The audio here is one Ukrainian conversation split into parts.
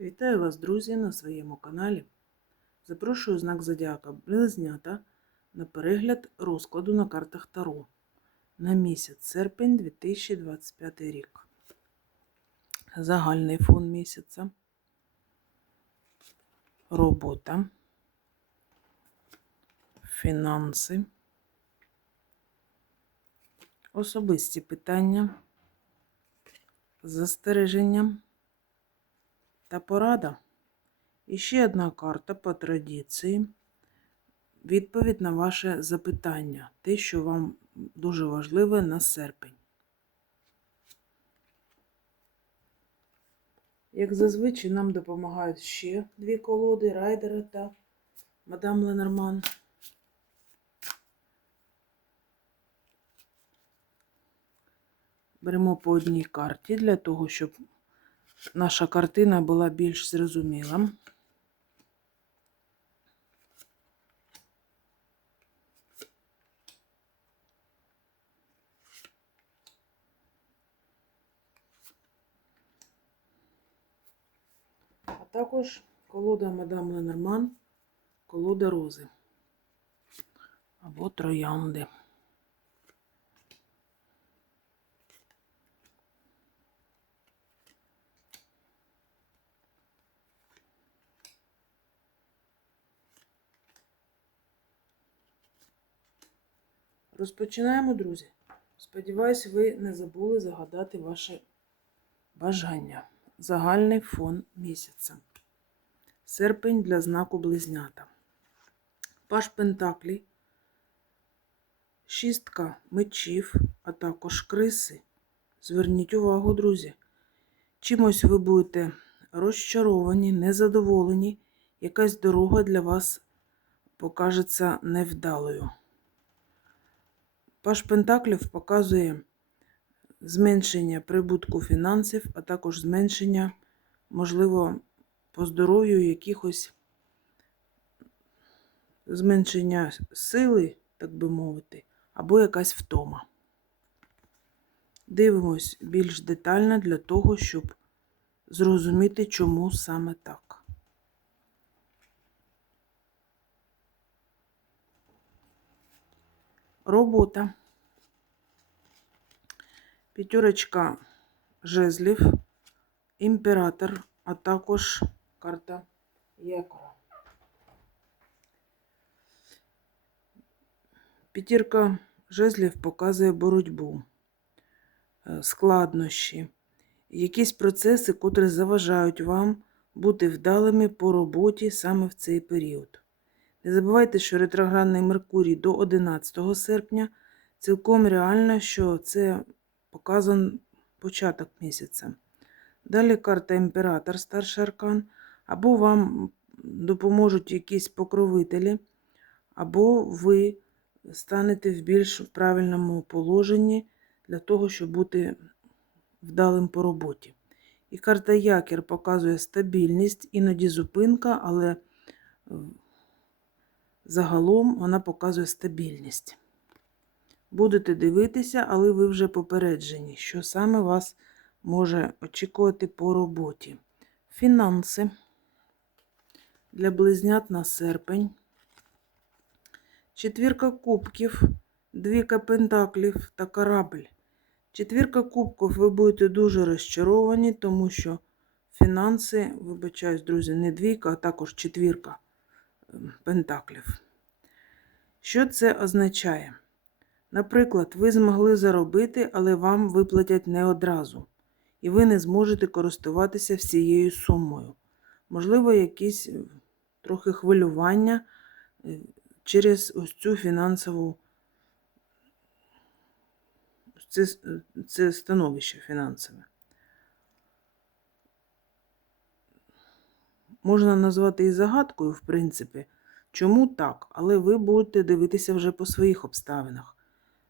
Вітаю вас, друзі, на своєму каналі. Запрошую знак Зодіака Близнята на перегляд розкладу на картах Таро на місяць серпень 2025 рік. Загальний фон місяця. Робота. Фінанси. Особисті питання. Застереження та порада. І ще одна карта по традиції. Відповідь на ваше запитання. Те, що вам дуже важливе на серпень. Як зазвичай, нам допомагають ще дві колоди Райдера та Мадам Ленорман. Беремо по одній карті для того, щоб наша картина була більш зрозуміла. А також колода Мадам Ленорман, колода рози або троянди. Розпочинаємо, друзі. Сподіваюсь, ви не забули загадати ваше бажання. Загальний фон місяця. Серпень для знаку близнята. Паш Пентаклі, шістка мечів, а також криси. Зверніть увагу, друзі. Чимось ви будете розчаровані, незадоволені, якась дорога для вас покажеться невдалою. Паш Пентаклів показує зменшення прибутку фінансів, а також зменшення, можливо, по здоров'ю якихось зменшення сили, так би мовити, або якась втома. Дивимось більш детально для того, щоб зрозуміти, чому саме так. Робота. П'ятерочка жезлів, імператор, а також карта якора. П'ятірка жезлів показує боротьбу, е, складнощі, якісь процеси, котрі заважають вам бути вдалими по роботі саме в цей період. Не забувайте, що ретроградний Меркурій до 11 серпня цілком реально, що це показан початок місяця. Далі карта імператор, старший аркан, або вам допоможуть якісь покровителі, або ви станете в більш правильному положенні для того, щоб бути вдалим по роботі. І карта Якір показує стабільність, іноді зупинка, але загалом вона показує стабільність. Будете дивитися, але ви вже попереджені, що саме вас може очікувати по роботі. Фінанси для близнят на серпень. Четвірка кубків, двіка пентаклів та корабль. Четвірка кубків ви будете дуже розчаровані, тому що фінанси, вибачаюсь, друзі, не двійка, а також четвірка пентаклів. Що це означає? Наприклад, ви змогли заробити, але вам виплатять не одразу, і ви не зможете користуватися всією сумою. Можливо, якісь трохи хвилювання через ось цю фінансову це, це становище фінансове. Можна назвати і загадкою, в принципі, чому так, але ви будете дивитися вже по своїх обставинах.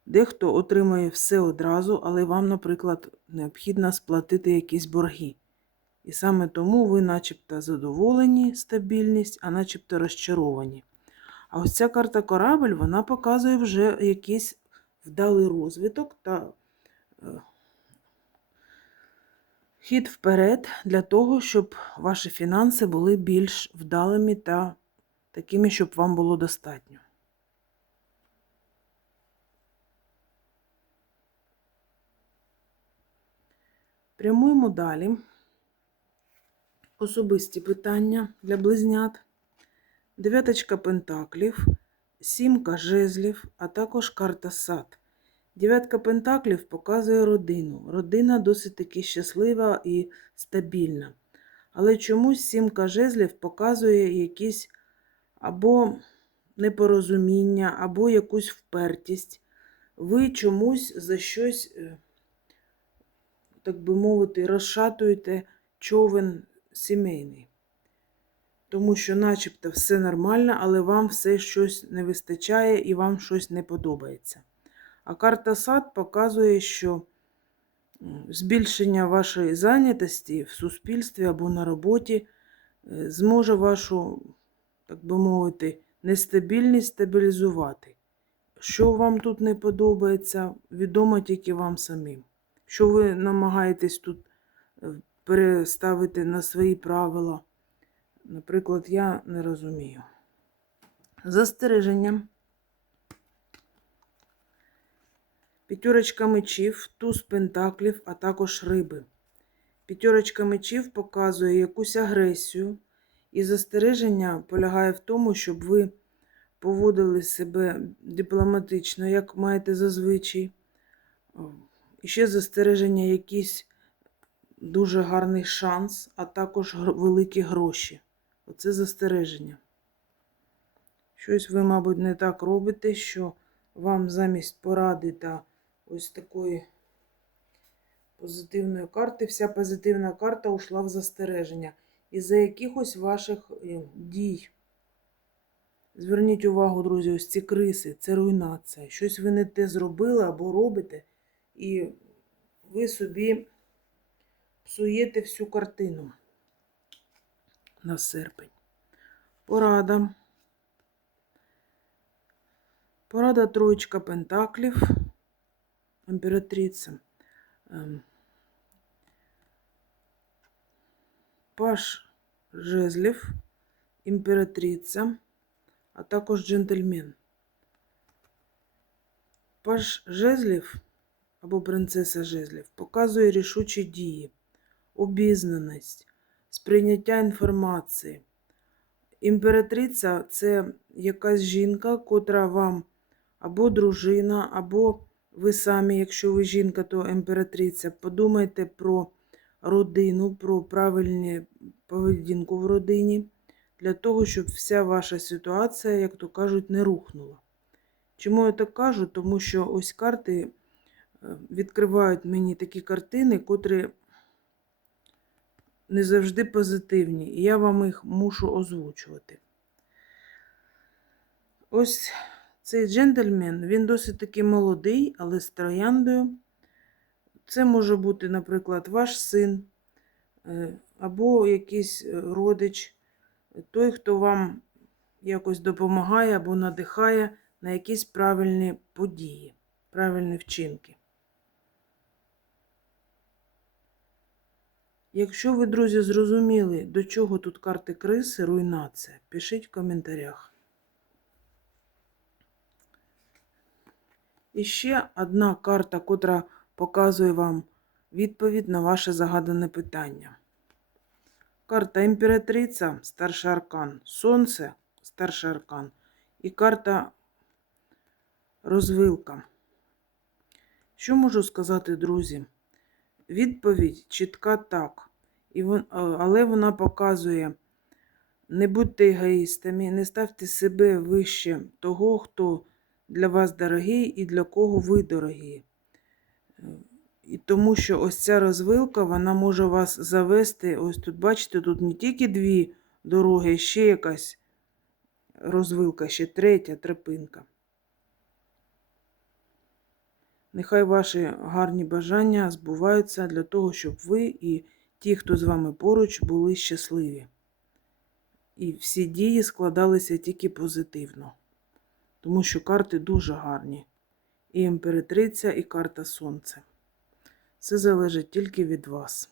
Дехто отримує все одразу, але вам, наприклад, необхідно сплатити якісь борги. І саме тому ви начебто задоволені стабільність, а начебто розчаровані. А ось ця карта корабль, вона показує вже якийсь вдалий розвиток та е, хід вперед для того, щоб ваші фінанси були більш вдалими та такими, щоб вам було достатньо. Прямуємо далі. Особисті питання для близнят. Дев'яточка пентаклів, сімка жезлів, а також карта сад. Дев'ятка пентаклів показує родину. Родина досить таки щаслива і стабільна. Але чомусь сімка жезлів показує якісь або непорозуміння, або якусь впертість. Ви чомусь за щось, е, так би мовити, розшатуєте човен сімейний. Тому що, начебто, все нормально, але вам все щось не вистачає і вам щось не подобається. А карта сад показує, що збільшення вашої зайнятості в суспільстві або на роботі е, зможе вашу, так би мовити, нестабільність стабілізувати. Що вам тут не подобається, відомо тільки вам самим. Що ви намагаєтесь тут е, переставити на свої правила. Наприклад, я не розумію. Застереження. П'ятерочка мечів, туз пентаклів, а також риби. П'ятерочка мечів показує якусь агресію, і застереження полягає в тому, щоб ви поводили себе дипломатично, як маєте зазвичай. І ще застереження якийсь дуже гарний шанс, а також великі гроші. Оце застереження. Щось ви, мабуть, не так робите, що вам замість поради та ось такої позитивної карти, вся позитивна карта ушла в застереження. Із-за якихось ваших е, дій. Зверніть увагу, друзі, ось ці криси, це руйнація. Щось ви не те зробили або робите, і ви собі псуєте всю картину на серпень. Порада. Порада троєчка пентаклів. Імператриця. Паш жезлів, імператриця, а також джентльмен. Паш жезлів або принцеса жезлів показує рішучі дії, обізнаність, сприйняття інформації. Імператриця це якась жінка, котра вам або дружина, або ви самі, якщо ви жінка, то імператриця. Подумайте про родину, про правильну поведінку в родині, для того, щоб вся ваша ситуація, як то кажуть, не рухнула. Чому я так кажу? Тому що ось карти е, відкривають мені такі картини, котрі не завжди позитивні, і я вам їх мушу озвучувати. Ось цей джентльмен, він досить таки молодий, але з трояндою. Це може бути, наприклад, ваш син е, або якийсь е, родич, той, хто вам якось допомагає або надихає на якісь правильні події, правильні вчинки. Якщо ви, друзі, зрозуміли, до чого тут карти криси, руйнація, пишіть в коментарях. І ще одна карта, котра показує вам відповідь на ваше загадане питання. Карта імператриця, старший аркан, Сонце, старший аркан, і карта розвилка. Що можу сказати, друзі? Відповідь чітка так, а- але вона показує: не будьте егоїстами, не ставте себе вище того, хто для вас дорогий і для кого ви дорогі. Е, І тому що ось ця розвилка, вона може вас завести. Ось тут, бачите, тут не тільки дві дороги, ще якась розвилка, ще третя тропинка. Нехай ваші гарні бажання збуваються для того, щоб ви і ті, хто з вами поруч, були щасливі. І всі дії складалися тільки позитивно, тому що карти дуже гарні. І імператриця, і карта Сонце. Це залежить тільки від вас.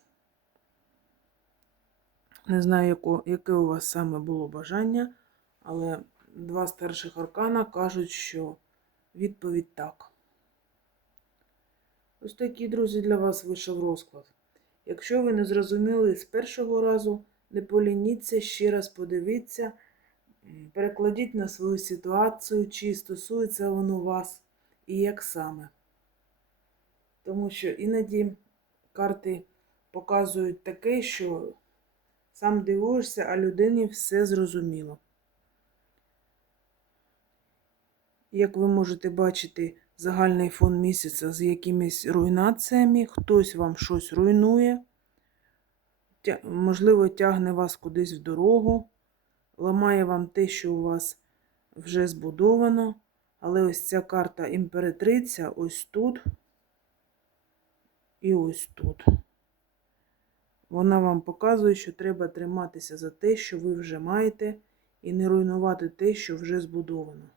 Не знаю, яке у вас саме було бажання, але два старших аркана кажуть, що відповідь так. Ось такий, друзі, для вас вийшов розклад. Якщо ви не зрозуміли з першого разу, не полініться, ще раз подивіться, перекладіть на свою ситуацію, чи стосується воно вас і як саме. Тому що іноді карти показують таке, що сам дивуєшся, а людині все зрозуміло. Як ви можете бачити, загальний фон місяця з якимись руйнаціями, хтось вам щось руйнує, можливо, тягне вас кудись в дорогу, ламає вам те, що у вас вже збудовано. Але ось ця карта імператриця ось тут і ось тут. Вона вам показує, що треба триматися за те, що ви вже маєте, і не руйнувати те, що вже збудовано.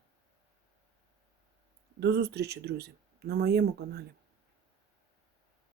До зустрічі, друзі, на моєму каналі.